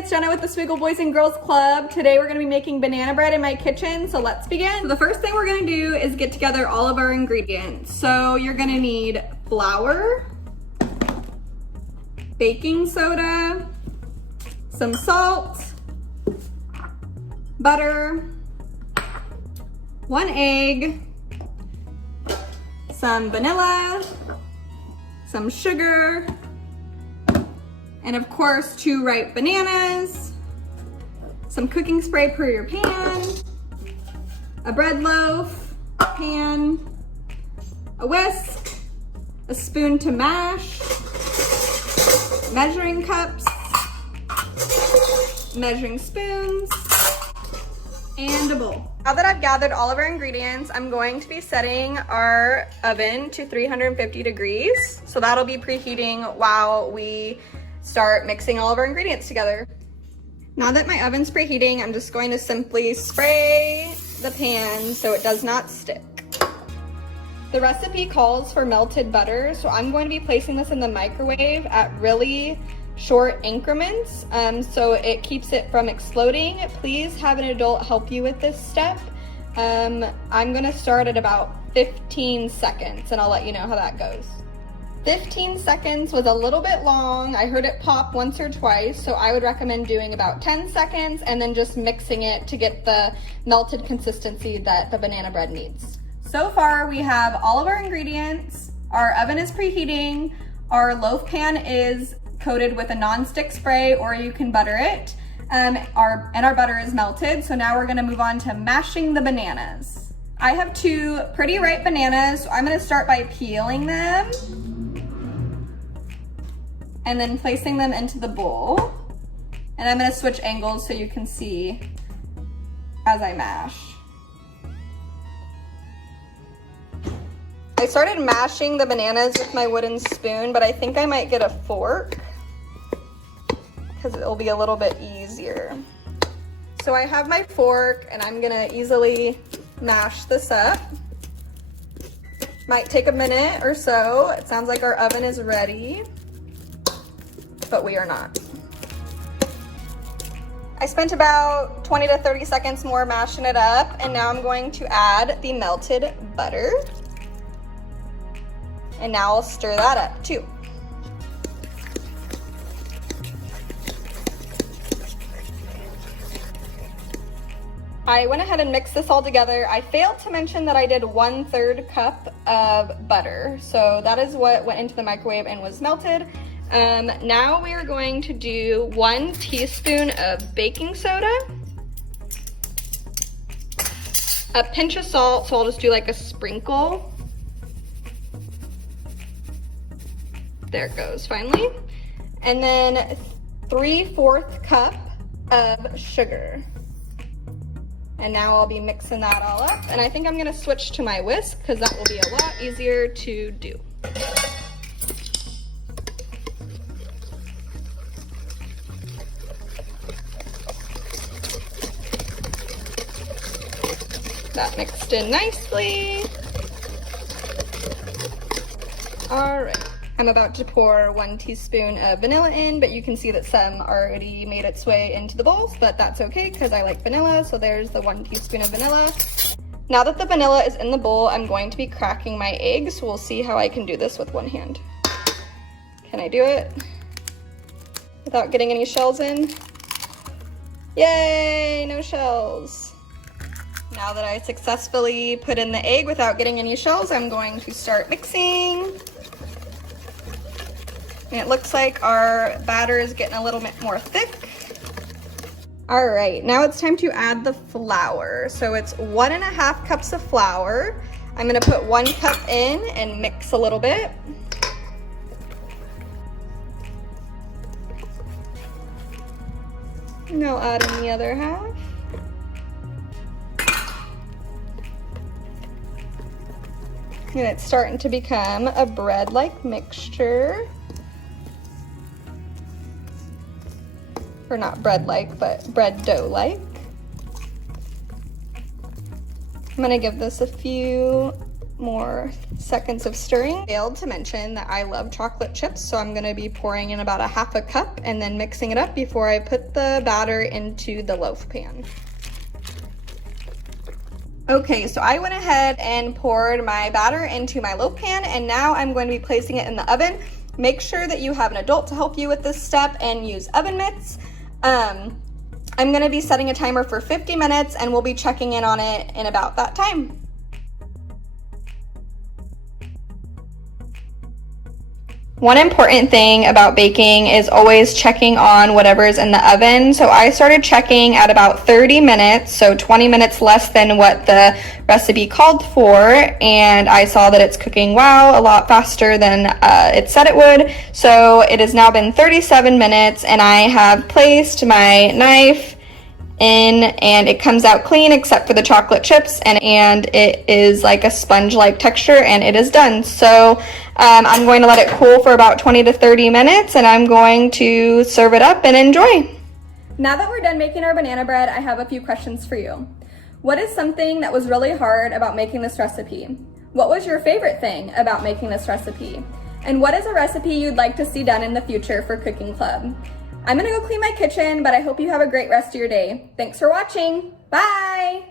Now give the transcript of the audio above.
it's Jenna with the Swegle Boys Girls Club. Today we're gonna be making banana bread in my kitchen, so let's begin. So the first thing we're gonna do is get together all of our ingredients. So you're gonna need flour, baking soda, some salt, butter, 1 egg, some vanilla, some sugar, and of course 2 ripe bananas, some cooking spray per your pan, a bread loaf, pan, a whisk, a spoon to mash, measuring cups, measuring spoons, and a bowl. Now that I've gathered all of our ingredients, I'm going to be setting our oven to 350 degrees. So that'll be preheating while we start mixing all of our ingredients together. Now that my oven's preheating, I'm just going to simply spray the pan so it does not stick. The recipe calls for melted butter, so I'm going to be placing this in the microwave at really short increments so it keeps it from exploding. Please have an adult help you with this step. I'm gonna start at about 15 seconds and I'll let you know how that goes. 15 seconds was a little bit long. I heard it pop once or twice, so I would recommend doing about 10 seconds and then just mixing it to get the melted consistency that the banana bread needs. So far we have all of our ingredients, our oven is preheating, our loaf pan is coated with a non-stick spray, or you can butter it, and our butter is melted. So now we're gonna move on to mashing the bananas. I have 2 pretty ripe bananas, so I'm gonna start by peeling them and then placing them into the bowl. And I'm gonna switch angles so you can see as I mash. I started mashing the bananas with my wooden spoon, but I think I might get a fork because it'll be a little bit easier. So I have my fork and I'm gonna easily mash this up. Might take a minute or so. It sounds like our oven is ready, but we are not. I spent about 20 to 30 seconds more mashing it up, and now I'm going to add the melted butter. And now I'll stir that up too. I went ahead and mixed this all together. I failed to mention that I did 1/3 cup of butter. So that is what went into the microwave and was melted. Now we are going to do 1 teaspoon of baking soda, a pinch of salt, so I'll just do like a sprinkle. There it goes, finally. And then 3/4 cup of sugar. And now I'll be mixing that all up. And I think I'm gonna switch to my whisk because that will be a lot easier to do. That mixed in nicely. All right. I'm about to pour 1 teaspoon of vanilla in, but you can see that some already made its way into the bowls, but that's okay because I like vanilla, so there's the 1 teaspoon of vanilla. Now that the vanilla is in the bowl, I'm going to be cracking my eggs, so we'll see how I can do this with 1 hand. Can I do it without getting any shells in? Yay, no shells. Now that I successfully put in the egg without getting any shells, I'm going to start mixing. And it looks like our batter is getting a little bit more thick. All right, now it's time to add the flour. So it's 1.5 cups of flour. I'm gonna put 1 cup in and mix a little bit. And I'll add in the other half. And it's starting to become a bread-like mixture. Or not bread-like, but bread dough-like. I'm gonna give this a few more seconds of stirring. Failed to mention that I love chocolate chips, so I'm gonna be pouring in about a half a cup and then mixing it up before I put the batter into the loaf pan. Okay, so I went ahead and poured my batter into my loaf pan, and now I'm going to be placing it in the oven. Make sure that you have an adult to help you with this step and use oven mitts. I'm gonna be setting a timer for 50 minutes and we'll be checking in on it in about that time. One important thing about baking is always checking on whatever's in the oven. So I started checking at about 30 minutes, so 20 minutes less than what the recipe called for, and I saw that it's cooking a lot faster than it said it would. So it has now been 37 minutes and I have placed my knife in and it comes out clean except for the chocolate chips, and it is like a sponge-like texture, and it is done. So I'm going to let it cool for about 20 to 30 minutes and I'm going to serve it up and enjoy. Now that we're done making our banana bread, I have a few questions for you. What is something that was really hard about making this recipe? What was your favorite thing about making this recipe? And what is a recipe you'd like to see done in the future for Cooking Club? I'm gonna go clean my kitchen, but I hope you have a great rest of your day. Thanks for watching. Bye!